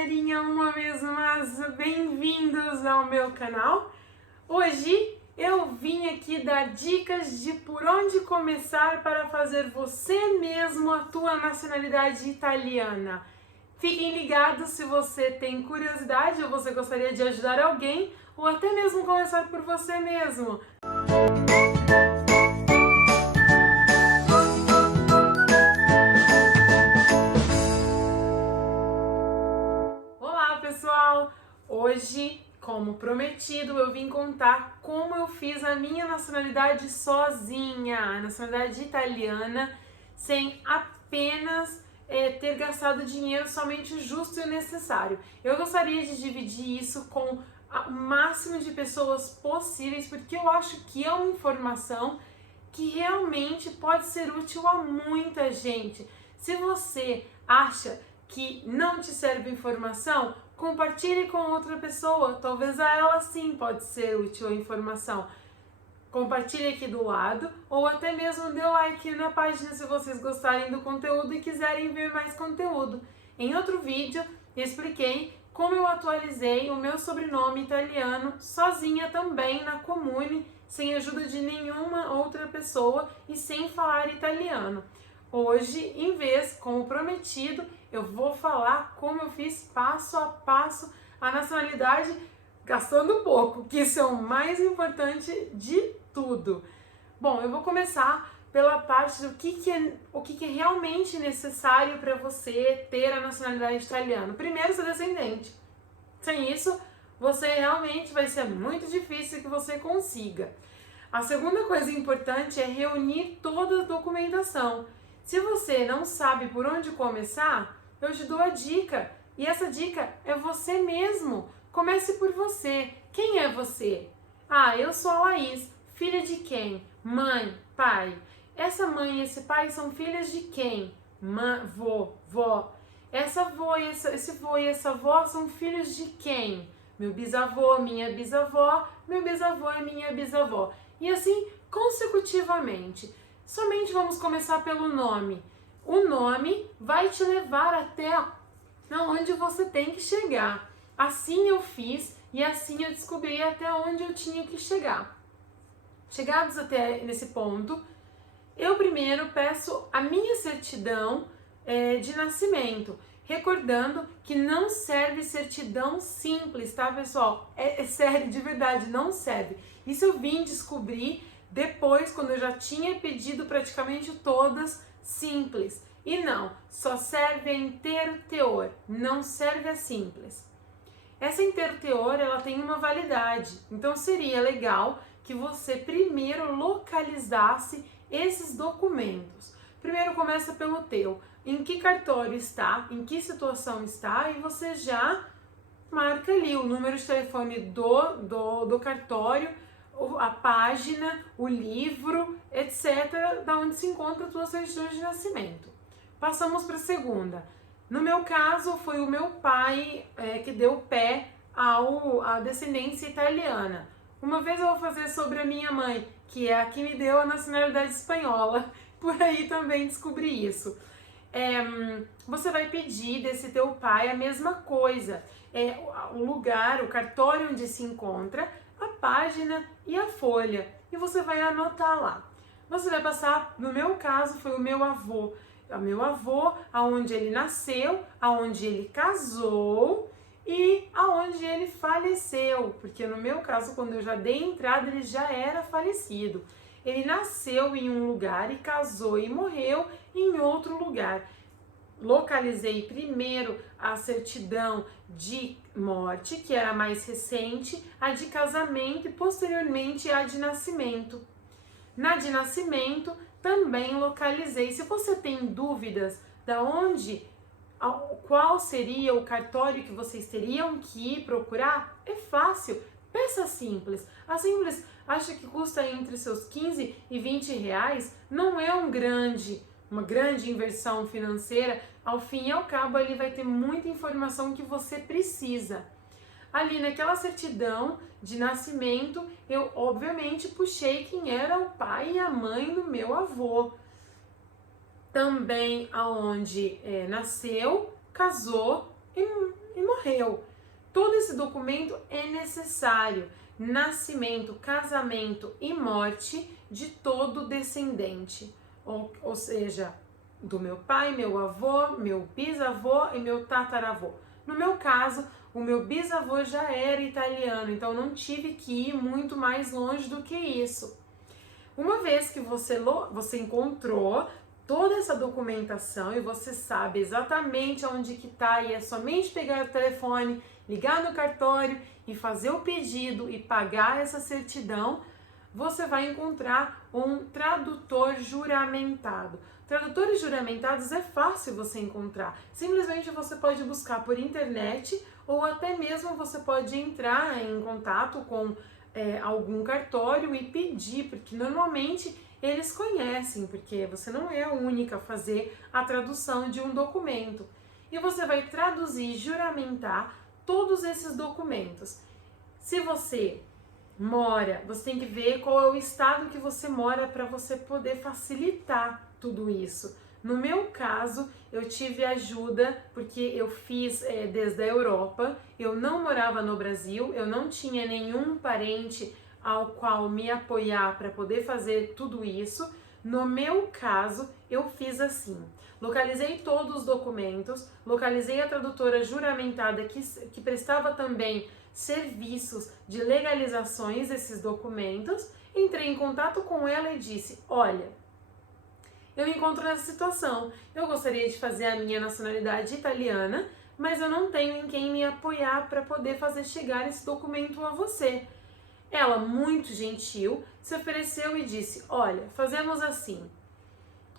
galerinha, uma vez mais, bem-vindos ao meu canal. Hoje eu vim aqui dar dicas de por onde começar para fazer você mesmo a tua nacionalidade italiana. Fiquem ligados se você tem curiosidade ou você gostaria de ajudar alguém ou até mesmo começar por você mesmo. Pessoal, hoje, como prometido, eu vim contar como eu fiz a minha nacionalidade sozinha, a nacionalidade italiana, sem apenas ter gastado dinheiro somente o justo e o necessário. Eu gostaria de dividir isso com o máximo de pessoas possíveis, porque eu acho que é uma informação que realmente pode ser útil a muita gente. Se você acha que não te serve informação, compartilhe com outra pessoa, talvez a ela sim pode ser útil a informação. Compartilhe aqui do lado ou até mesmo dê like na página se vocês gostarem do conteúdo e quiserem ver mais conteúdo. Em outro vídeo expliquei como eu atualizei o meu sobrenome italiano sozinha também na Comune, sem ajuda de nenhuma outra pessoa e sem falar italiano. Hoje, em vez, como prometido, eu vou falar como eu fiz passo a passo a nacionalidade gastando pouco, que isso é o mais importante de tudo. Bom, eu vou começar pela parte do que é realmente necessário para você ter a nacionalidade italiana. Primeiro, ser descendente. Sem isso, você realmente vai ser muito difícil que você consiga. A segunda coisa importante é reunir toda a documentação. Se você não sabe por onde começar, eu te dou a dica. E essa dica é você mesmo. Comece por você. Quem é você? Ah, eu sou a Laís. Filha de quem? Mãe, pai. Essa mãe e esse pai são filhas de quem? Vó. Essa avó e esse vô e essa avó são filhos de quem? Meu bisavô, minha bisavó, meu bisavô e minha bisavó. E assim consecutivamente. Somente vamos começar pelo nome. O nome vai te levar até onde você tem que chegar. Assim eu fiz e assim eu descobri até onde eu tinha que chegar. Chegados até nesse ponto, eu primeiro peço a minha certidão de nascimento. Recordando que não serve certidão simples, tá, pessoal? É sério, de verdade, não serve. Isso eu vim descobrir depois, quando eu já tinha pedido praticamente todas simples. E não, só serve a inteiro teor, não serve a simples. Essa inteiro teor, ela tem uma validade, então seria legal que você primeiro localizasse esses documentos. Primeiro começa pelo teu, em que cartório está, em que situação está, e você já marca ali o número de telefone do cartório, a página, o livro, etc., da onde se encontra a tua certidão de nascimento. Passamos para a segunda. No meu caso, foi o meu pai que deu pé à descendência italiana. Uma vez eu vou fazer sobre a minha mãe, que é a que me deu a nacionalidade espanhola. Por aí também descobri isso. Você vai pedir desse teu pai a mesma coisa. O lugar, o cartório onde se encontra, a página e a folha. E você vai anotar lá. Você vai passar, no meu caso, foi o meu avô. O meu avô, aonde ele nasceu, aonde ele casou e aonde ele faleceu. Porque no meu caso, quando eu já dei entrada, ele já era falecido. Ele nasceu em um lugar e casou e morreu em outro lugar. Localizei primeiro a certidão de morte, que era a mais recente, a de casamento e posteriormente a de nascimento. Na de nascimento também localizei. Se você tem dúvidas qual seria o cartório que vocês teriam que ir procurar, é fácil. Peça simples. A simples acha que custa entre seus 15 e 20 reais, não é uma grande inversão financeira. Ao fim e ao cabo, ele vai ter muita informação que você precisa. Ali naquela certidão de nascimento, eu obviamente puxei quem era o pai e a mãe do meu avô. Também aonde nasceu, casou e e morreu. Todo esse documento é necessário. Nascimento, casamento e morte de todo descendente. Ou seja, do meu pai, meu avô, meu bisavô e meu tataravô. No meu caso, o meu bisavô já era italiano, então não tive que ir muito mais longe do que isso. Uma vez que você encontrou toda essa documentação e você sabe exatamente onde que está, e é somente pegar o telefone, ligar no cartório e fazer o pedido e pagar essa certidão, você vai encontrar um tradutor juramentado. Tradutores juramentados é fácil você encontrar. Simplesmente você pode buscar por internet ou até mesmo você pode entrar em contato com algum cartório e pedir, porque normalmente eles conhecem, porque você não é a única a fazer a tradução de um documento. E você vai traduzir e juramentar todos esses documentos. Se você mora, você tem que ver qual é o estado que você mora para você poder facilitar tudo isso. No meu caso, eu tive ajuda porque eu fiz desde a Europa, eu não morava no Brasil, eu não tinha nenhum parente ao qual me apoiar para poder fazer tudo isso. No meu caso, eu fiz assim: localizei todos os documentos, localizei a tradutora juramentada que prestava também serviços de legalizações desses documentos, entrei em contato com ela e disse: olha, eu me encontro nessa situação, eu gostaria de fazer a minha nacionalidade italiana, mas eu não tenho em quem me apoiar para poder fazer chegar esse documento a você. Ela, muito gentil, se ofereceu e disse: olha, fazemos assim,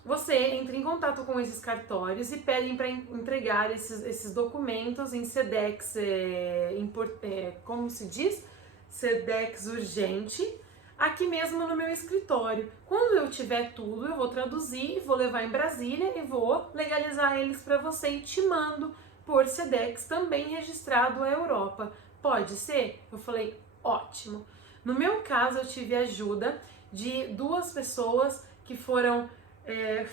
você entra em contato com esses cartórios e pedem para entregar esses documentos em SEDEX, como se diz? SEDEX urgente, aqui mesmo no meu escritório. Quando eu tiver tudo, eu vou traduzir, vou levar em Brasília e vou legalizar eles para você e te mando por SEDEX, também registrado à Europa. Pode ser? Eu falei: ótimo. No meu caso, eu tive ajuda de duas pessoas que foram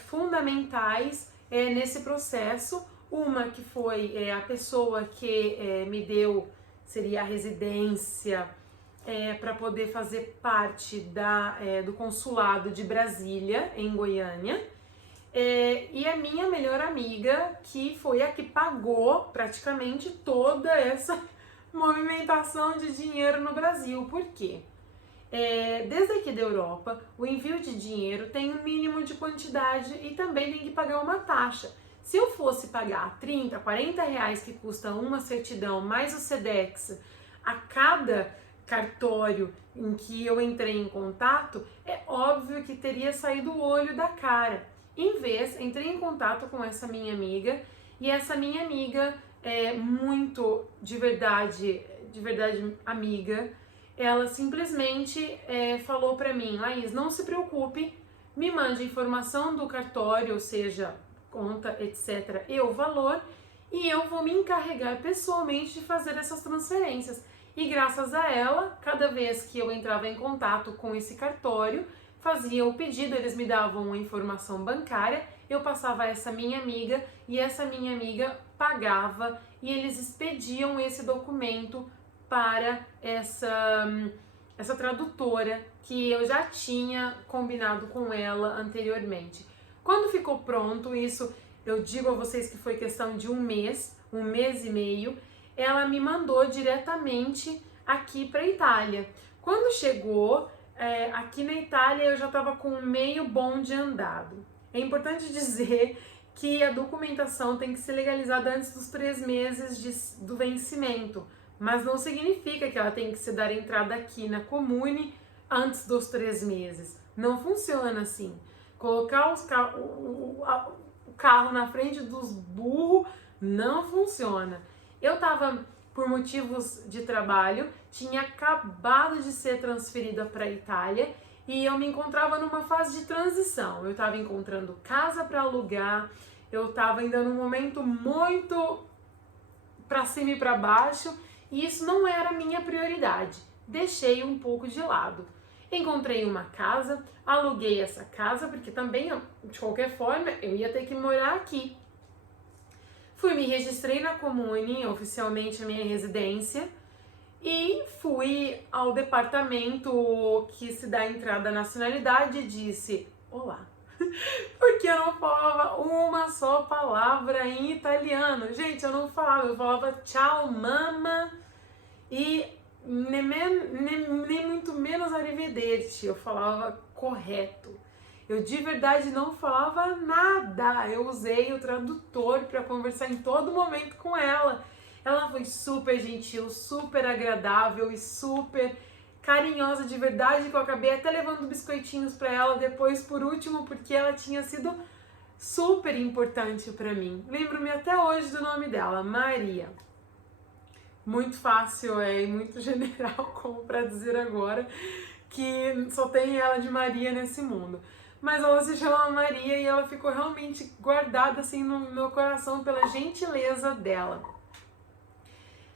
fundamentais nesse processo. Uma que foi a pessoa que me deu, seria a residência para poder fazer parte do consulado de Brasília, em Goiânia, e a minha melhor amiga, que foi a que pagou praticamente toda essa movimentação de dinheiro no Brasil. Por quê? Desde aqui da Europa, o envio de dinheiro tem um mínimo de quantidade e também tem que pagar uma taxa. Se eu fosse pagar 30, 40 reais que custa uma certidão, mais o SEDEX, a cada cartório em que eu entrei em contato, é óbvio que teria saído o olho da cara. Em vez, entrei em contato com essa minha amiga, e essa minha amiga, muito de verdade amiga, ela simplesmente falou para mim: Laís, não se preocupe, me mande informação do cartório, ou seja, conta, etc, e o valor, e eu vou me encarregar pessoalmente de fazer essas transferências. E graças a ela, cada vez que eu entrava em contato com esse cartório, fazia o pedido, eles me davam uma informação bancária, eu passava a essa minha amiga e essa minha amiga pagava e eles expediam esse documento para essa tradutora que eu já tinha combinado com ela anteriormente. Quando ficou pronto, isso eu digo a vocês que foi questão de um mês e meio, ela me mandou diretamente aqui para a Itália. Quando chegou aqui na Itália, eu já estava com meio bonde andado. É importante dizer que a documentação tem que ser legalizada antes dos 3 meses do vencimento, mas não significa que ela tem que se dar entrada aqui na Comune antes dos 3 meses. Não funciona assim. Colocar o carro na frente dos burros não funciona. Eu estava, por motivos de trabalho, tinha acabado de ser transferida para a Itália e eu me encontrava numa fase de transição. Eu estava encontrando casa para alugar, eu estava ainda num momento muito para cima e para baixo e isso não era a minha prioridade. Deixei um pouco de lado. Encontrei uma casa, aluguei essa casa, porque também, de qualquer forma, eu ia ter que morar aqui. Fui, me registrei na Comune, oficialmente a minha residência, e fui ao departamento que se dá a entrada à nacionalidade e disse: olá. Porque eu não falava uma só palavra em italiano. Gente, eu falava tchau, mama e nem muito menos arrivederci. Eu falava correto. Eu de verdade não falava nada. Eu usei o tradutor para conversar em todo momento com ela. Ela foi super gentil, super agradável e super carinhosa de verdade, que eu acabei até levando biscoitinhos para ela depois, por último, porque ela tinha sido super importante para mim. Lembro-me até hoje do nome dela, Maria. Muito fácil e muito general, como para dizer agora, que só tem ela de Maria nesse mundo. Mas ela se chama Maria e ela ficou realmente guardada assim no meu coração pela gentileza dela.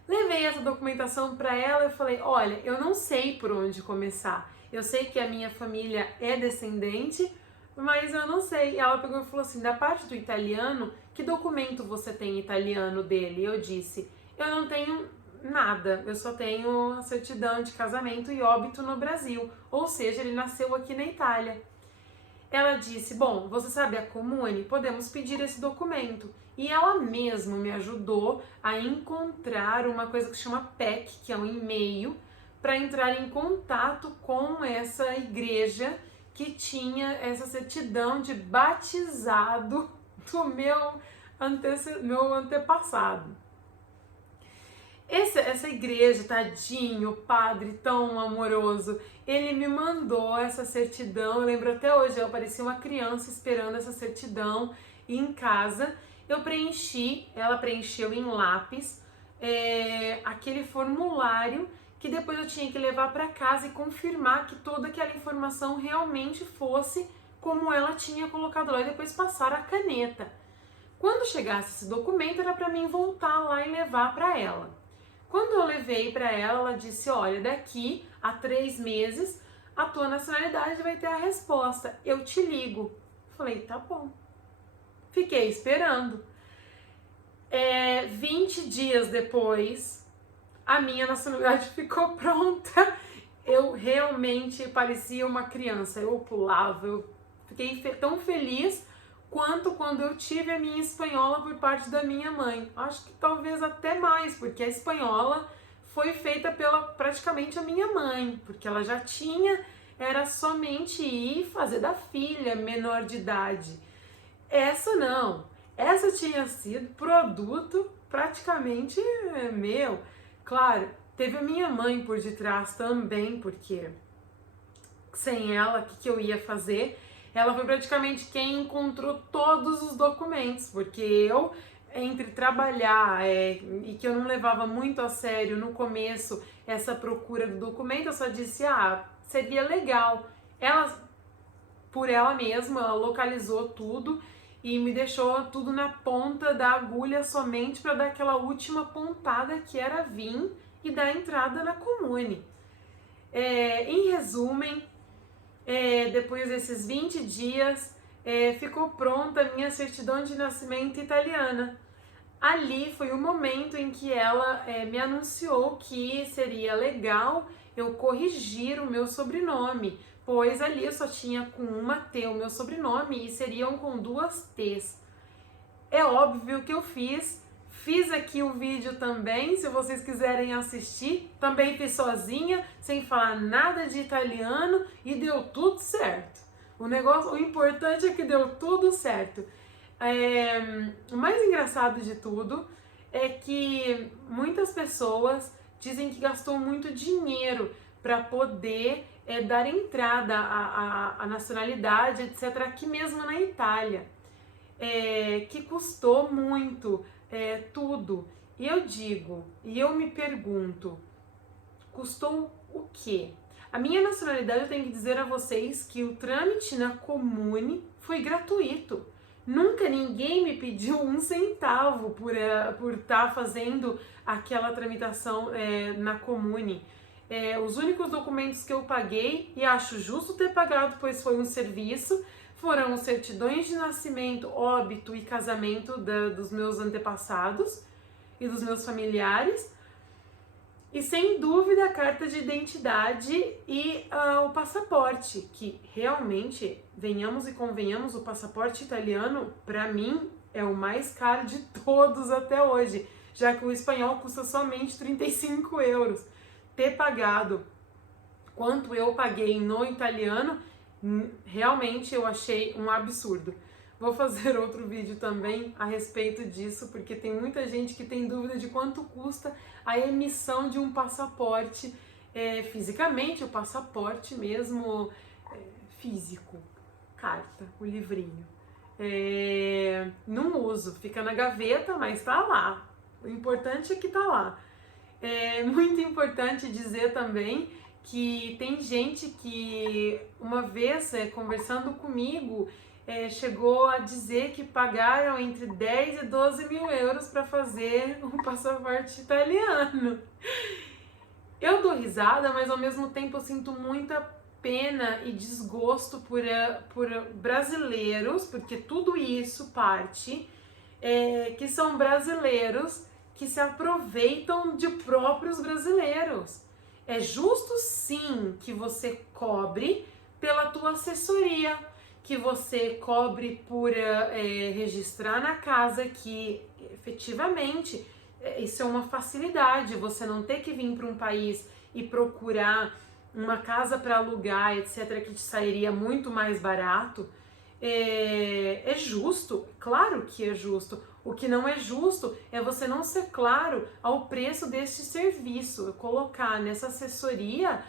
Levei essa documentação para ela e falei: olha, eu não sei por onde começar. Eu sei que a minha família é descendente, mas eu não sei. E ela pegou e falou assim: da parte do italiano, que documento você tem italiano dele? Eu disse: eu não tenho nada, eu só tenho a certidão de casamento e óbito no Brasil. Ou seja, ele nasceu aqui na Itália. Ela disse: bom, você sabe a Comune? Podemos pedir esse documento. E ela mesma me ajudou a encontrar uma coisa que se chama PEC, que é um e-mail, para entrar em contato com essa igreja que tinha essa certidão de batizado do meu antepassado. Essa igreja, tadinho, o padre tão amoroso, ele me mandou essa certidão. Eu lembro até hoje, eu parecia uma criança esperando essa certidão em casa. Eu preenchi, ela preencheu em lápis, aquele formulário que depois eu tinha que levar para casa e confirmar que toda aquela informação realmente fosse como ela tinha colocado lá e depois passar a caneta. Quando chegasse esse documento era para mim voltar lá e levar para ela. Quando eu levei para ela, ela disse: olha, daqui a 3 meses a tua nacionalidade vai ter a resposta, eu te ligo. Falei: tá bom. Fiquei esperando. 20 dias depois, a minha nacionalidade ficou pronta. Eu realmente parecia uma criança, eu pulava, eu fiquei tão feliz quanto quando eu tive a minha espanhola por parte da minha mãe. Acho que talvez até mais, porque a espanhola foi feita pela praticamente a minha mãe, porque ela já tinha, era somente ir fazer da filha menor de idade. Essa não, essa tinha sido produto praticamente meu. Claro, teve a minha mãe por detrás também, porque sem ela, o que eu ia fazer? Ela foi praticamente quem encontrou todos os documentos, porque eu, entre trabalhar e que eu não levava muito a sério no começo essa procura do documento, eu só disse: seria legal. Ela, por ela mesma, ela localizou tudo e me deixou tudo na ponta da agulha somente para dar aquela última pontada que era vir e dar entrada na Comune. Em resumo, depois desses 20 dias, ficou pronta a minha certidão de nascimento italiana. Ali foi o momento em que ela me anunciou que seria legal eu corrigir o meu sobrenome, pois ali eu só tinha com uma T o meu sobrenome e seriam com 2 T's. É óbvio que eu fiz aqui o vídeo também, se vocês quiserem assistir, também fiz sozinha, sem falar nada de italiano e deu tudo certo. O importante é que deu tudo certo. O mais engraçado de tudo é que muitas pessoas dizem que gastou muito dinheiro para poder dar entrada à nacionalidade, etc., aqui mesmo na Itália, que custou muito, tudo. E eu digo, e eu me pergunto, custou o quê? A minha nacionalidade, eu tenho que dizer a vocês que o trâmite na Comune foi gratuito. Nunca ninguém me pediu 1 centavo por estar fazendo aquela tramitação na Comune. Os únicos documentos que eu paguei, e acho justo ter pagado, pois foi um serviço, foram os certidões de nascimento, óbito e casamento dos meus antepassados e dos meus familiares. E sem dúvida a carta de identidade e o passaporte, que realmente, venhamos e convenhamos, o passaporte italiano, para mim, é o mais caro de todos até hoje, já que o espanhol custa somente 35 euros. Ter pagado quanto eu paguei no italiano, realmente eu achei um absurdo. Vou fazer outro vídeo também a respeito disso, porque tem muita gente que tem dúvida de quanto custa a emissão de um passaporte, fisicamente, o passaporte mesmo físico, carta, o livrinho. Não uso, fica na gaveta, mas tá lá. O importante é que tá lá. É muito importante dizer também que tem gente que uma vez conversando comigo chegou a dizer que pagaram entre 10 e 12 mil euros para fazer um passaporte italiano. Eu dou risada, mas ao mesmo tempo eu sinto muita pena e desgosto por brasileiros, porque tudo isso parte, que são brasileiros que se aproveitam de próprios brasileiros. É justo sim que você cobre pela tua assessoria, que você cobre por registrar na casa, que efetivamente isso é uma facilidade, você não ter que vir para um país e procurar uma casa para alugar, etc., que te sairia muito mais barato. É justo, claro que é justo. O que não é justo é você não ser claro ao preço deste serviço, colocar nessa assessoria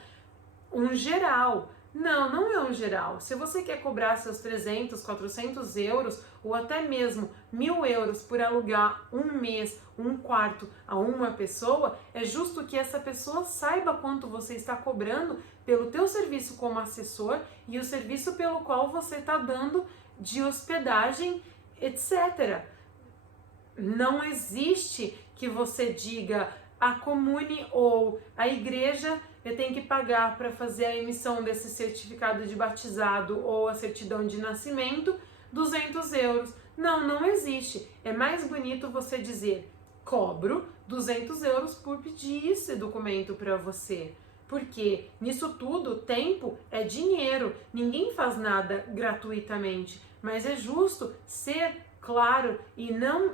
um geral. Não, não é um geral. Se você quer cobrar seus 300, 400 euros ou até mesmo 1.000 euros por alugar um mês, um quarto a uma pessoa, é justo que essa pessoa saiba quanto você está cobrando pelo teu serviço como assessor e o serviço pelo qual você está dando de hospedagem, etc. Não existe que você diga a comune ou a igreja eu tenho que pagar para fazer a emissão desse certificado de batizado ou a certidão de nascimento 200 euros. Não, não existe. É mais bonito você dizer cobro 200 euros por pedir esse documento para você. Porque nisso tudo, tempo é dinheiro. Ninguém faz nada gratuitamente. Mas é justo ser claro e não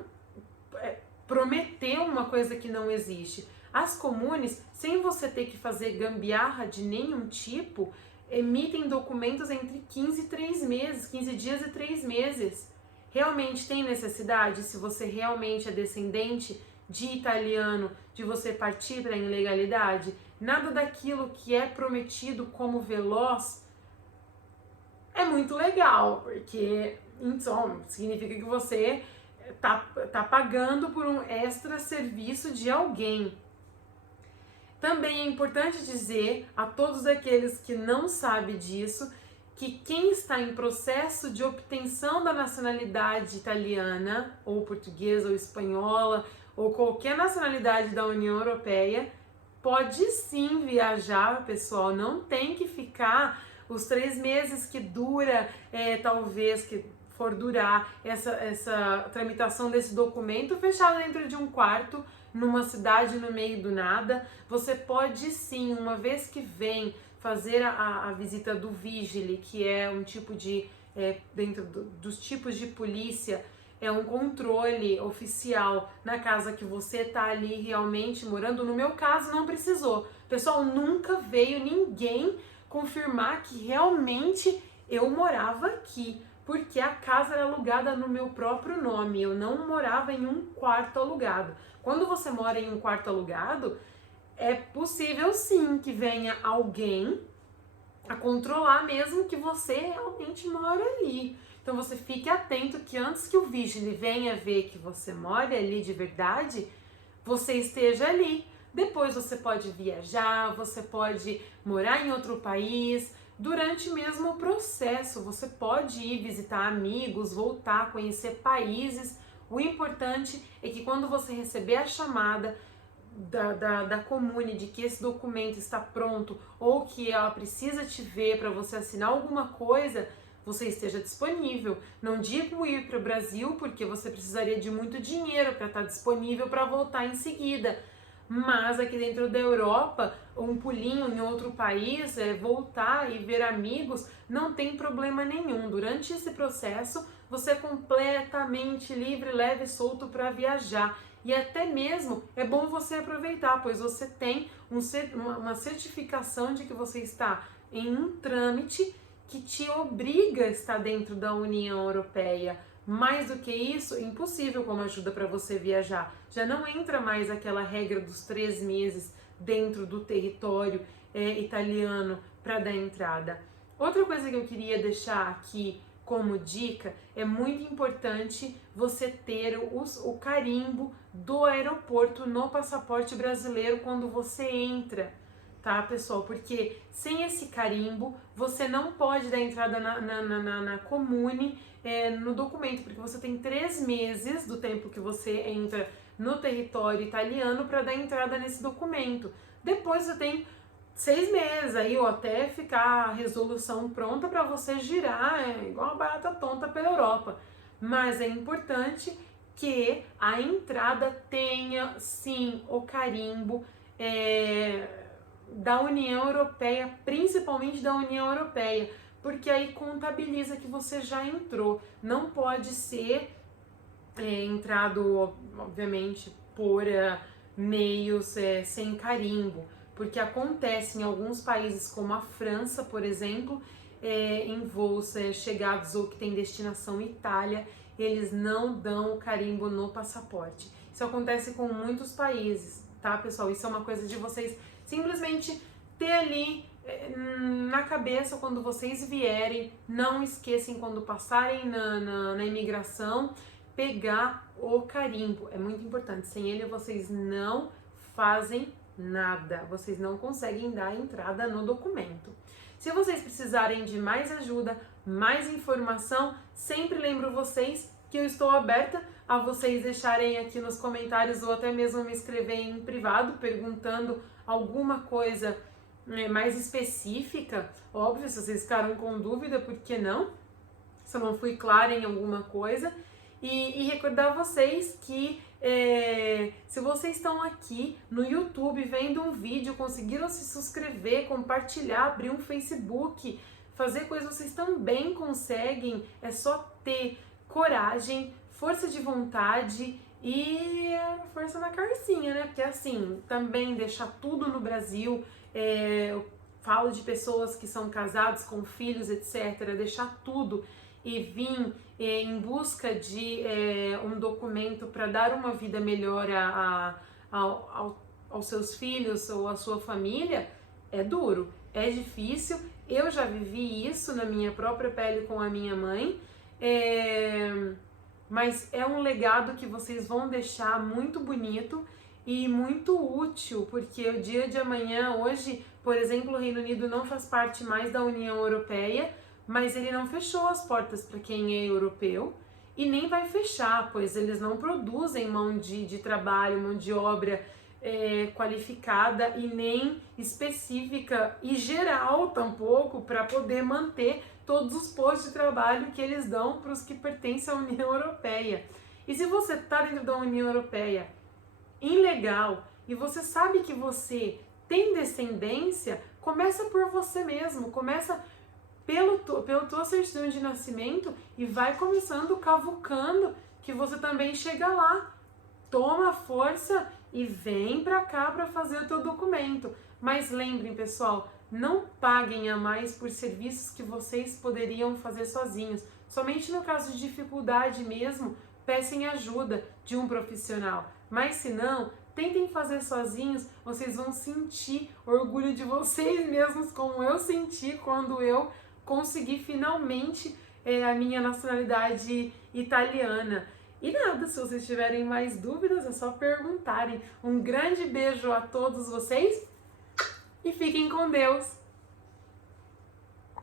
prometer uma coisa que não existe. As comunes, sem você ter que fazer gambiarra de nenhum tipo, emitem documentos entre 15 dias e 3 meses. Realmente tem necessidade, se você realmente é descendente de italiano, de você partir para a ilegalidade? Nada daquilo que é prometido como veloz é muito legal, porque então, significa que você tá pagando por um extra serviço de alguém. Também é importante dizer a todos aqueles que não sabem disso, que quem está em processo de obtenção da nacionalidade italiana, ou portuguesa, ou espanhola, ou qualquer nacionalidade da União Europeia, pode sim viajar, pessoal, não tem que ficar os 3 meses que dura, talvez que for durar essa tramitação desse documento fechado dentro de um quarto, numa cidade no meio do nada. Você pode sim, uma vez que vem fazer a visita do vigile, que é um tipo de, dentro dos tipos de polícia, é um controle oficial na casa que você tá ali realmente morando. No meu caso, não precisou. Pessoal, nunca veio ninguém confirmar que realmente eu morava aqui, porque a casa era alugada no meu próprio nome, eu não morava em um quarto alugado. Quando você mora em um quarto alugado, é possível sim que venha alguém a controlar mesmo que você realmente mora ali. Então você fique atento que antes que o vigile venha ver que você mora ali de verdade, você esteja ali. Depois você pode viajar, você pode morar em outro país. Durante mesmo o processo, você pode ir visitar amigos, voltar, conhecer países. O importante é que quando você receber a chamada da comune de que esse documento está pronto ou que ela precisa te ver para você assinar alguma coisa, você esteja disponível. Não digo ir para o Brasil, porque você precisaria de muito dinheiro para estar disponível para voltar em seguida. Mas aqui dentro da Europa, um pulinho em outro país, voltar e ver amigos, não tem problema nenhum. Durante esse processo, você é completamente livre, leve e solto para viajar. E até mesmo é bom você aproveitar, pois você tem uma certificação de que você está em um trâmite que te obriga a estar dentro da União Europeia. Mais do que isso, impossível como ajuda para você viajar. Já não entra mais aquela regra dos 3 meses dentro do território italiano para dar entrada. Outra coisa que eu queria deixar aqui como dica, é muito importante você ter o carimbo do aeroporto no passaporte brasileiro quando você entra, tá, pessoal? Porque sem esse carimbo, você não pode dar entrada na Comune no documento, porque você tem 3 meses do tempo que você entra no território italiano para dar entrada nesse documento. Depois você tem 6 meses aí, ou até ficar a resolução pronta para você girar, igual uma barata tonta pela Europa. Mas é importante que a entrada tenha, sim, o carimbo da União Europeia, principalmente da União Europeia, porque aí contabiliza que você já entrou. Não pode ser entrado, obviamente, por meios sem carimbo, porque acontece em alguns países como a França, por exemplo, em voos chegados ou que tem destinação Itália, eles não dão o carimbo no passaporte. Isso acontece com muitos países, tá, pessoal? Isso é uma coisa de vocês simplesmente ter ali na cabeça quando vocês vierem. Não esqueçam quando passarem na imigração, pegar o carimbo. É muito importante. Sem ele vocês não fazem nada. Vocês não conseguem dar entrada no documento. Se vocês precisarem de mais ajuda, mais informação, sempre lembro vocês que eu estou aberta a vocês deixarem aqui nos comentários ou até mesmo me escrever em privado perguntando alguma coisa mais específica. Óbvio, se vocês ficaram com dúvida, por que não? Se eu não fui clara em alguma coisa. E recordar vocês que se vocês estão aqui no YouTube vendo um vídeo, conseguiram se subscrever, compartilhar, abrir um Facebook, fazer coisas, vocês também conseguem. É só ter coragem, força de vontade e força na carcinha, né? Porque assim, também deixar tudo no Brasil, eu falo de pessoas que são casados com filhos, etc., deixar tudo e vir em busca de um documento para dar uma vida melhor aos seus filhos ou à sua família, é duro, é difícil. Eu já vivi isso na minha própria pele com a minha mãe, mas é um legado que vocês vão deixar muito bonito e muito útil, porque o dia de amanhã, hoje, por exemplo, o Reino Unido não faz parte mais da União Europeia, mas ele não fechou as portas para quem é europeu e nem vai fechar, pois eles não produzem mão de trabalho, mão de obra qualificada e nem específica e geral tampouco para poder manter todos os postos de trabalho que eles dão para os que pertencem à União Europeia. E se você está dentro da União Europeia ilegal e você sabe que você tem descendência, começa por você mesmo, começa pela tua certidão de nascimento e vai começando cavucando que você também chega lá. Toma força e vem pra cá para fazer o teu documento. Mas lembrem, pessoal, não paguem a mais por serviços que vocês poderiam fazer sozinhos. Somente no caso de dificuldade mesmo, peçam ajuda de um profissional. Mas se não, tentem fazer sozinhos, vocês vão sentir orgulho de vocês mesmos, como eu senti quando eu consegui finalmente a minha nacionalidade italiana. E nada, se vocês tiverem mais dúvidas, é só perguntarem. Um grande beijo a todos vocês e fiquem com Deus!